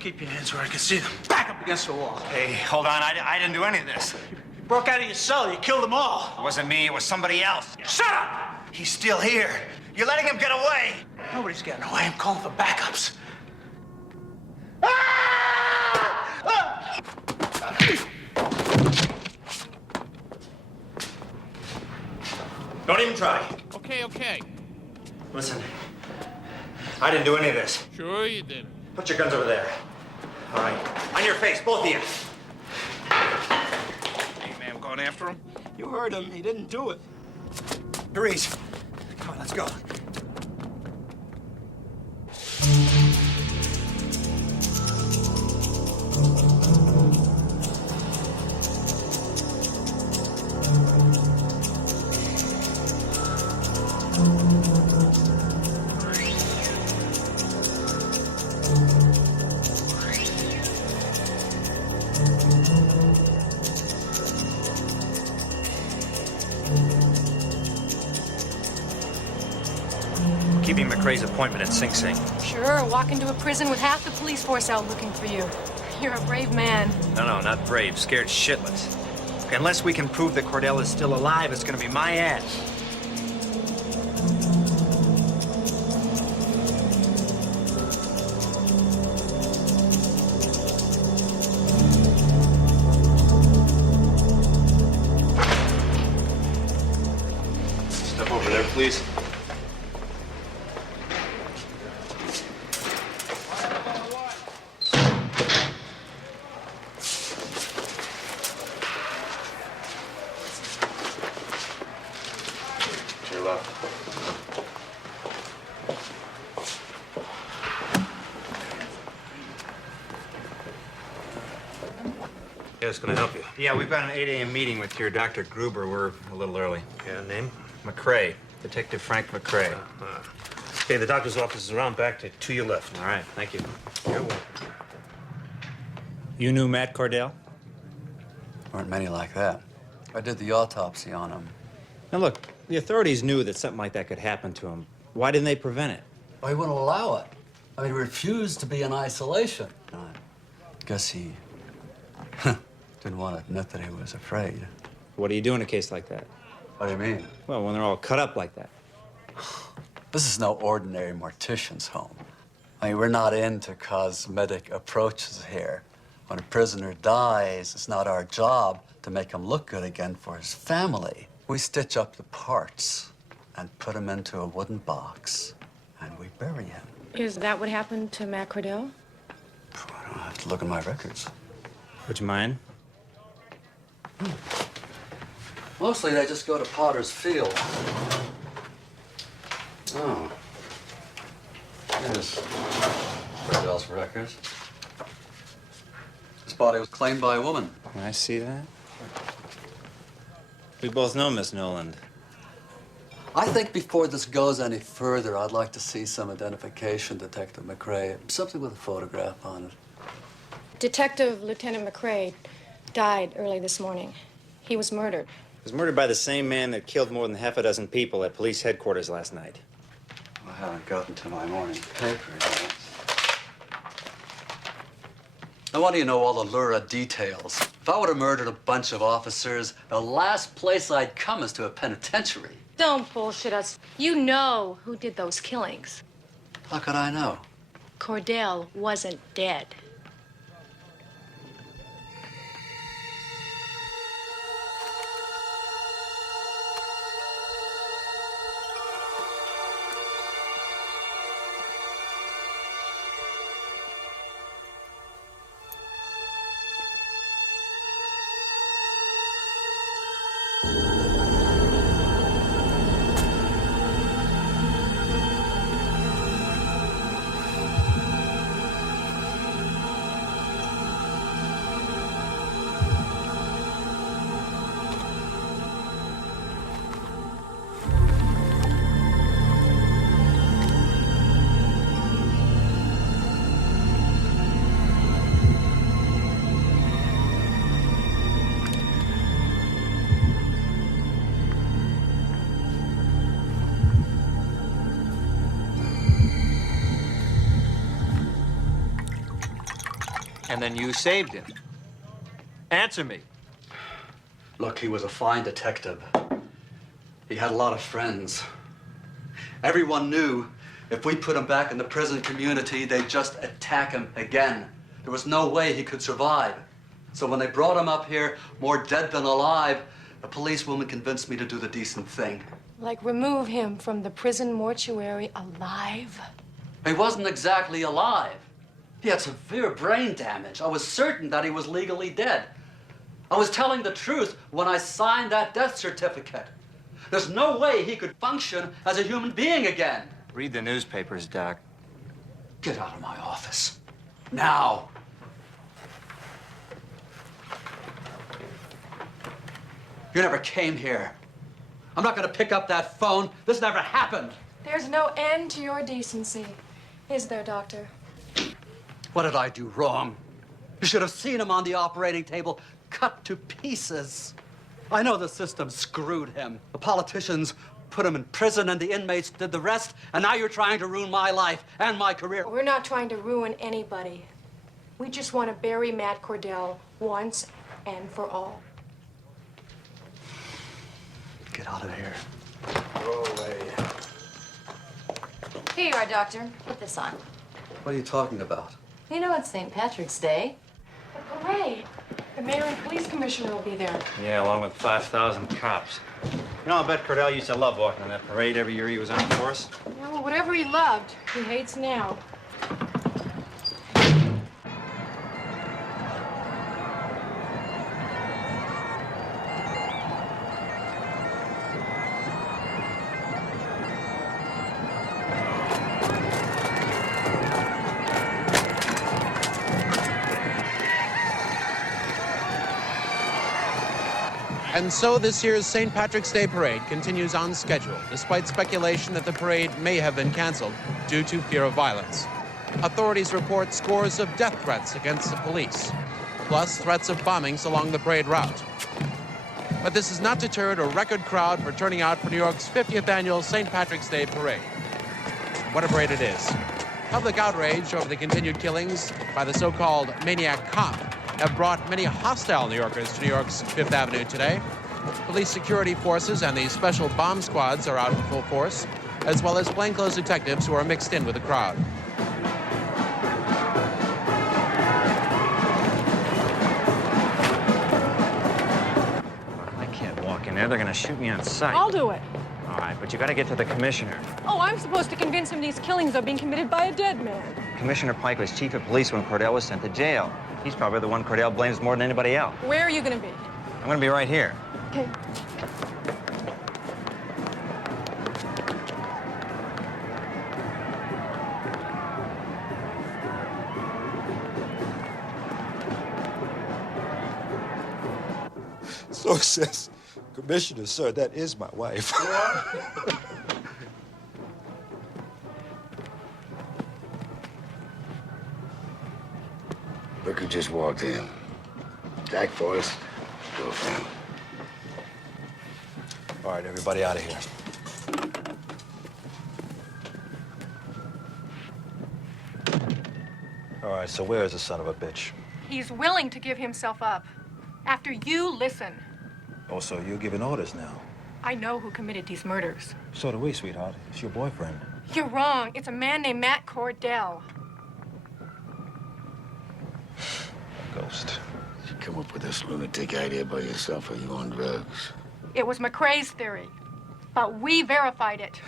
Keep your hands where I can see them. Back up against the wall. Hey, hold on. I didn't do any of this. You broke out of your cell. You killed them all. It wasn't me. It was somebody else. Shut up! He's still here. You're letting him get away. Nobody's getting away. I'm calling for backups. Don't even try. Okay, okay. Listen, I didn't do any of this. Sure you did. Put your guns over there. All right. On your face, both of you. Hey, man, going after him? You heard him. He didn't do it. Therese, come on, let's go. Keeping McCrae's appointment at Sing Sing. Sure, walk into a prison with half the police force out looking for you. You're a brave man. No, not brave. Scared shitless. Okay, unless we can prove that Cordell is still alive, it's gonna be my ass. Step over there, please. To your left. Yes, can I help you? Yeah, we've got an 8 a.m. meeting with your Dr. Gruber. We're a little early. Yeah, name? McCrae, Detective Frank McCrae. Okay, the doctor's office is around back to your left. All right, thank you. You're welcome. You knew Matt Cordell? Weren't many like that. I did the autopsy on him. Now look, the authorities knew that something like that could happen to him. Why didn't they prevent it? Well, he wouldn't allow it. I mean, he refused to be in isolation. I guess he didn't want to admit that he was afraid. What do you do in a case like that? What do you mean? Well, when they're all cut up like that. This is no ordinary mortician's home. I mean, we're not into cosmetic approaches here. When a prisoner dies, it's not our job to make him look good again for his family. We stitch up the parts and put him into a wooden box, and we bury him. Is that what happened to Matt Cordell? I don't have to look in my records. Would you mind? Mostly they just go to Potter's Field. Oh. Here's Cordell's records. His body was claimed by a woman. Can I see that? We both know Miss Noland. I think before this goes any further, I'd like to see some identification, Detective McCrae. Something with a photograph on it. Detective Lieutenant McCrae died early this morning. He was murdered. was murdered by the same man that killed more than half a dozen people at police headquarters last night. I haven't gotten to my morning paper yet. I want you to know all the lurid details. If I would have murdered a bunch of officers, the last place I'd come is to a penitentiary. Don't bullshit us. You know who did those killings. How could I know? Cordell wasn't dead. And then you saved him. Answer me. Look, he was a fine detective. He had a lot of friends. Everyone knew if we put him back in the prison community, they'd just attack him again. There was no way he could survive. So when they brought him up here, more dead than alive, a policewoman convinced me to do the decent thing. Like remove him from the prison mortuary alive? He wasn't exactly alive. He had severe brain damage. I was certain that he was legally dead. I was telling the truth when I signed that death certificate. There's no way he could function as a human being again. Read the newspapers, Doc. Get out of my office. Now. You never came here. I'm not going to pick up that phone. This never happened. There's no end to your decency, is there, Doctor? What did I do wrong? You should have seen him on the operating table, cut to pieces. I know the system screwed him. The politicians put him in prison and the inmates did the rest, and now you're trying to ruin my life and my career. We're not trying to ruin anybody. We just want to bury Matt Cordell once and for all. Get out of here. Go away. Here you are, Doctor. Put this on. What are you talking about? You know it's St. Patrick's Day. The parade. The mayor and police commissioner will be there. Yeah, along with 5,000 cops. You know, I bet Cordell used to love walking on that parade every year he was on the force. Yeah, well, whatever he loved, he hates now. And so this year's St. Patrick's Day parade continues on schedule, despite speculation that the parade may have been canceled due to fear of violence. Authorities report scores of death threats against the police, plus threats of bombings along the parade route. But this has not deterred a record crowd for turning out for New York's 50th annual St. Patrick's Day parade. What a parade it is. Public outrage over the continued killings by the so-called Maniac Cop have brought many hostile New Yorkers to New York's Fifth Avenue today. Police security forces and the special bomb squads are out in full force, as well as plainclothes detectives who are mixed in with the crowd. I can't walk in there. They're gonna shoot me on sight. I'll do it. All right, but you gotta get to the commissioner. Oh, I'm supposed to convince him these killings are being committed by a dead man. Commissioner Pike was chief of police when Cordell was sent to jail. He's probably the one Cordell blames more than anybody else. Where are you going to be? I'm gonna be right here. Okay. So says Commissioner, sir, that is my wife. Look who just walked in. Jack Forrest, girlfriend. All right, everybody out of here. All right, so where is the son of a bitch? He's willing to give himself up. After you listen. Oh, so you're giving orders now? I know who committed these murders. So do we, sweetheart. It's your boyfriend. You're wrong. It's a man named Matt Cordell. A ghost. Did you come up with this lunatic idea by yourself, or are you on drugs? It was McCrae's theory, but we verified it.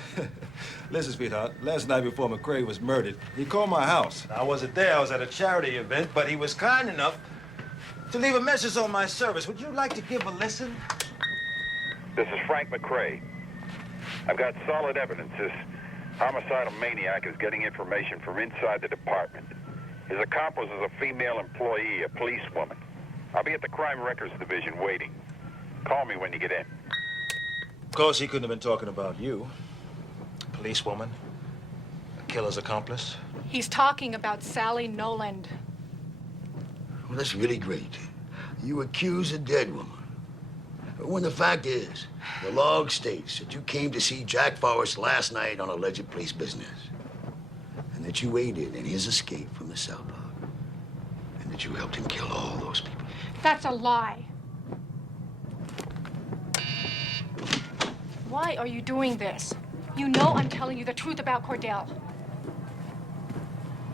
Listen, sweetheart, last night before McCrae was murdered, he called my house. I wasn't there, I was at a charity event, but he was kind enough to leave a message on my service. Would you like to give a listen? This is Frank McCrae. I've got solid evidence this homicidal maniac is getting information from inside the department. His accomplice is a female employee, a policewoman. I'll be at the Crime Records Division waiting. Call me when you get in. Of course, he couldn't have been talking about you. Policewoman, a killer's accomplice. He's talking about Sally Noland. Well, that's really great. You accuse a dead woman. When the fact is, the log states that you came to see Jack Forrest last night on alleged police business, and that you aided in his escape from the cell block, and that you helped him kill all those people. That's a lie. Why are you doing this? You know I'm telling you the truth about Cordell.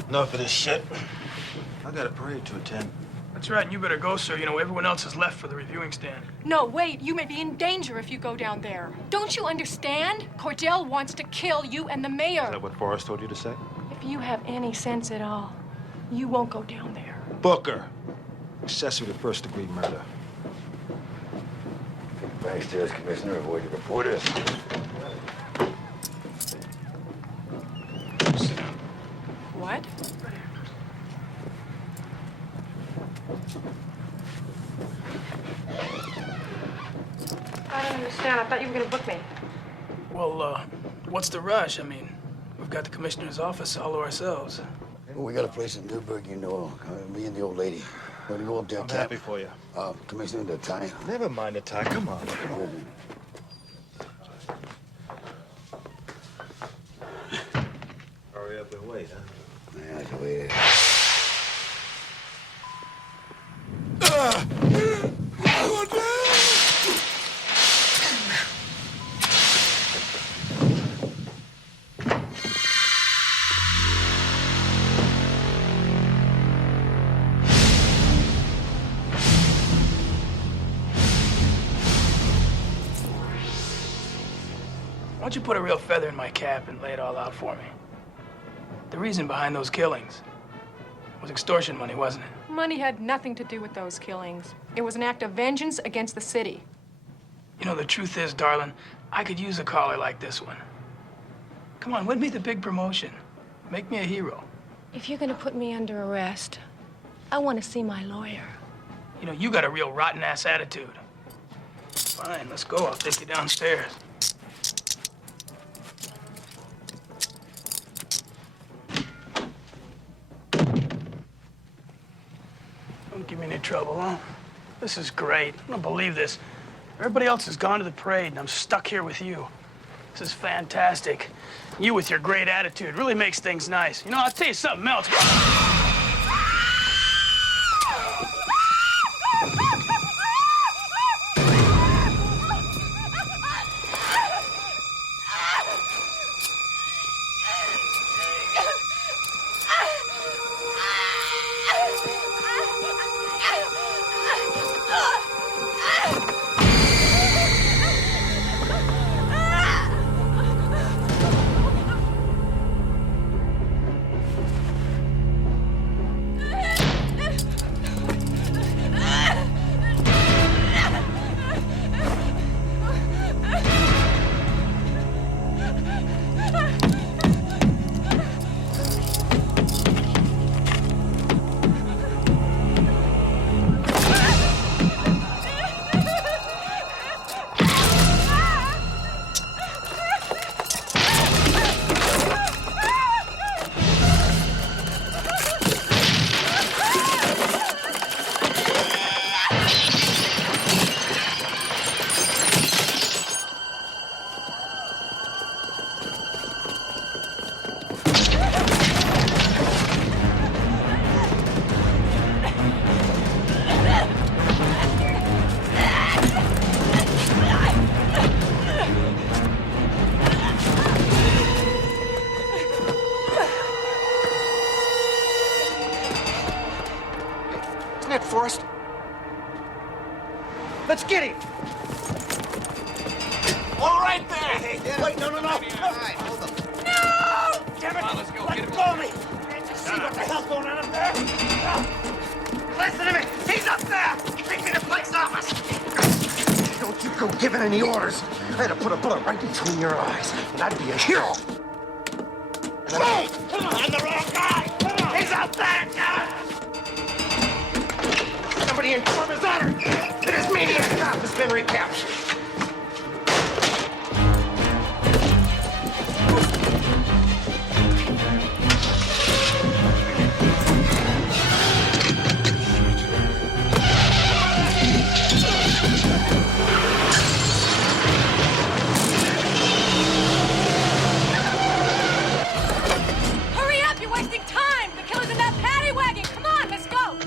Enough of this shit. I got a parade to attend. That's right, and you better go, sir. You know, everyone else is left for the reviewing stand. No, wait. You may be in danger if you go down there. Don't you understand? Cordell wants to kill you and the mayor. Is that what Forrest told you to say? If you have any sense at all, you won't go down there. Booker. Accessory to first-degree murder. Backstairs, Commissioner. Avoid the reporters. What? I don't understand. I thought you were going to book me. Well, what's the rush? I mean, we've got the commissioner's office all to ourselves. Well, we got a place in Newburgh, you know. Me and the old lady. We're gonna go up there. I'm happy for you. Commissioner, the tie. Never mind the tie. Come on. Hurry up and wait, huh? Yeah, I can wait. Why don't you put a real feather in my cap and lay it all out for me? The reason behind those killings was extortion money, wasn't it? Money had nothing to do with those killings. It was an act of vengeance against the city. You know, the truth is, darling, I could use a caller like this one. Come on, win me the big promotion. Make me a hero. If you're going to put me under arrest, I want to see my lawyer. You know, you got a real rotten-ass attitude. Fine, let's go. I'll take you downstairs. Don't give me any trouble, huh? This is great. I don't believe this. Everybody else has gone to the parade, and I'm stuck here with you. This is fantastic. You with your great attitude really makes things nice. You know, I'll tell you something else. Ned Forrest? Let's get him! All right there! Hey, wait, no. All right, hold him. No! Damn it! Come on, let's go. Let Get him. go of me! Can't you see what the hell's going on up there? Listen to me! He's up there! Take me to Blake's office! Don't you go giving any orders. I had to put a bullet right between your eyes, and I'd be a hero. Move! Come on! I'm the wrong guy! Come on! He's out there! Somebody inform his honor that his Maniac Cop has been recaptured. Hurry up, you're wasting time! The killer's in that paddy wagon! Come on, let's go!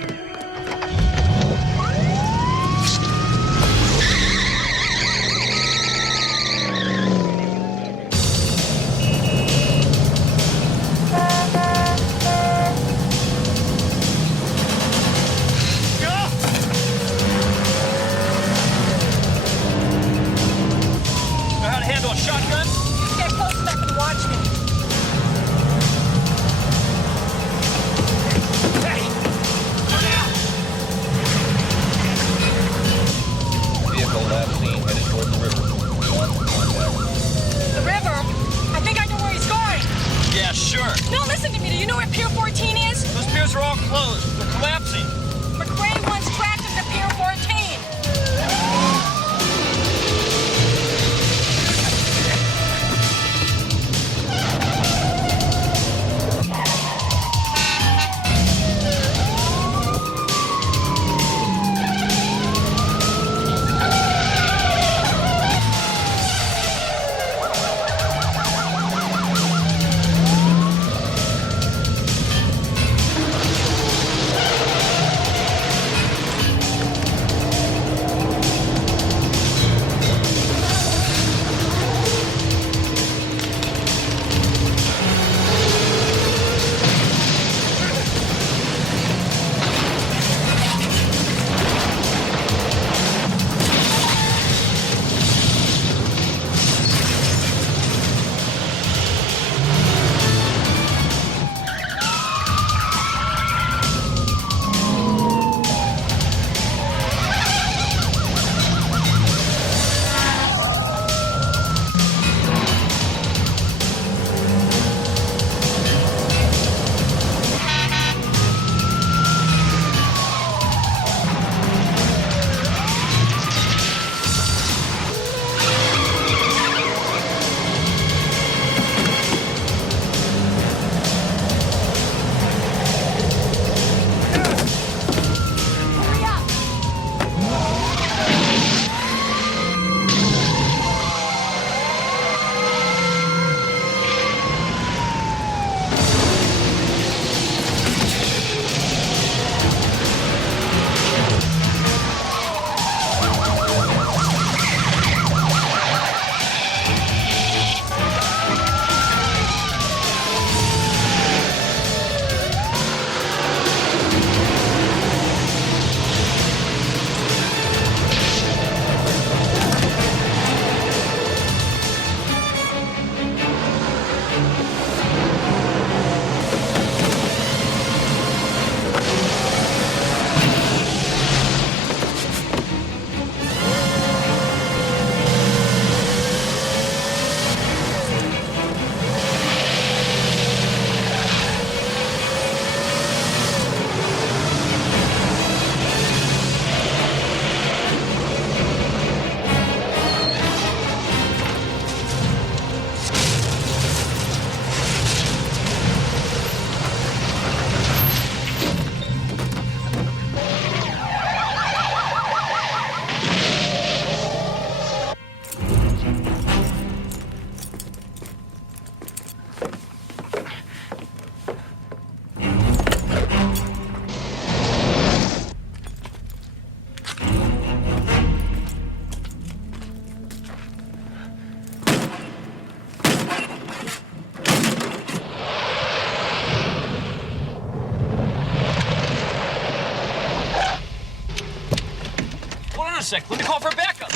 on a sec. Let me call for backup.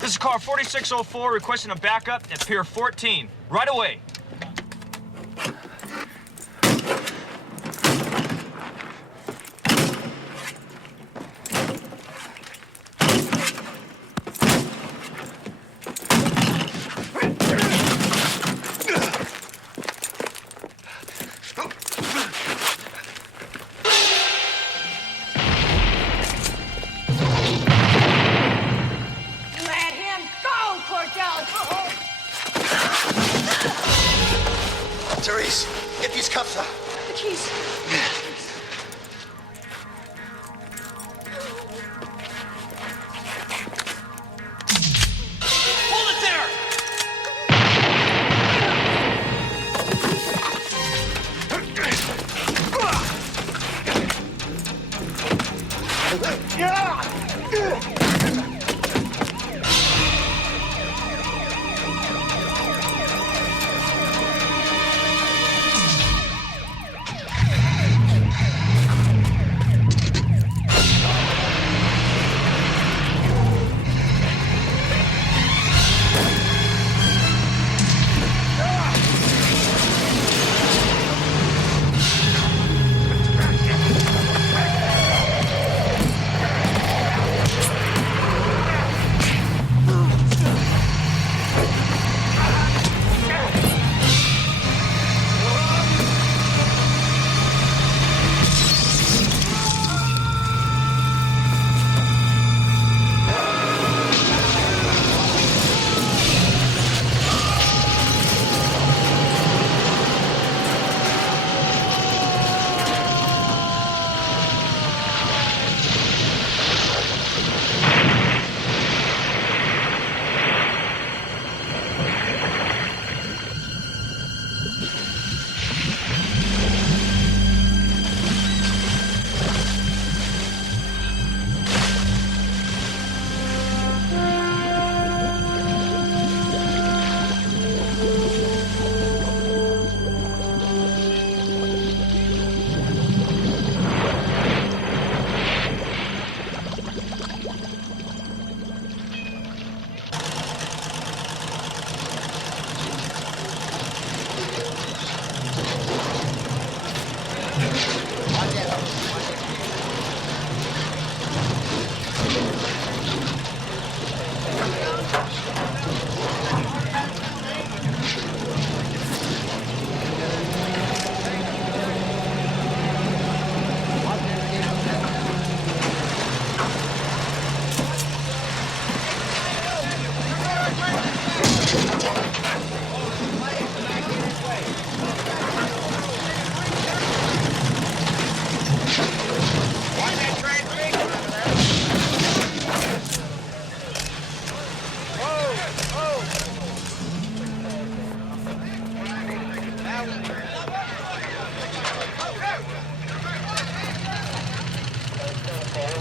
This is car 4604 requesting a backup at Pier 14. Right away. Let him go, Cordell! Therese, get these cuffs out. The keys. Hold it there!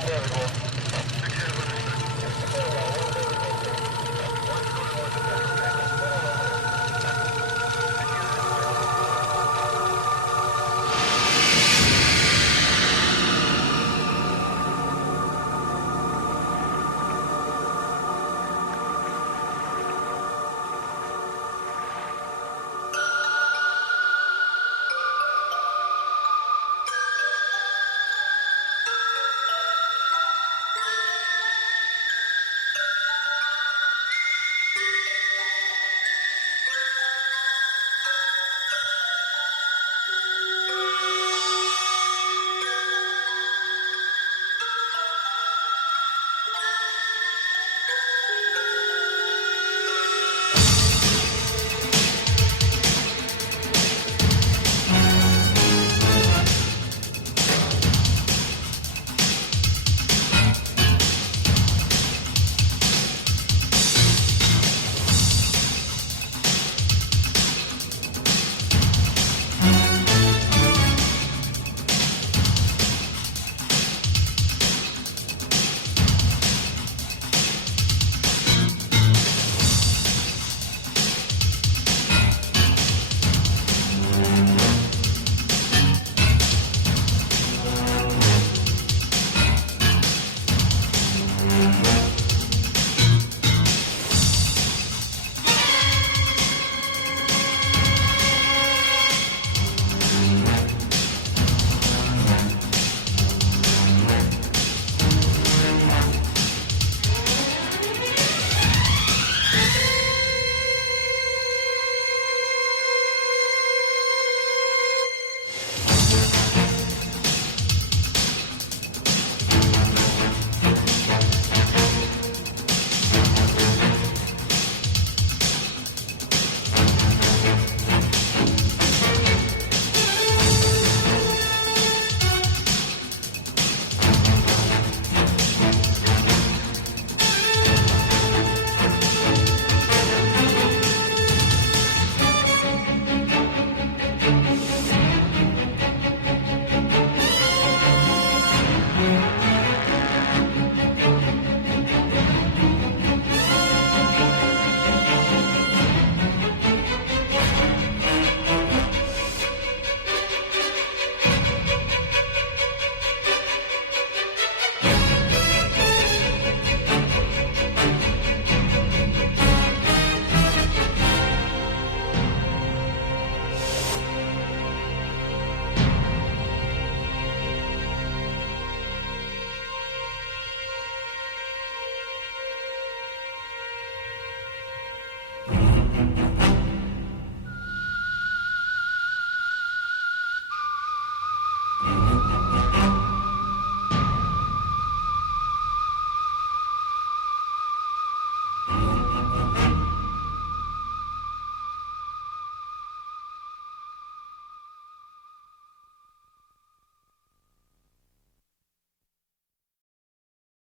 There we go.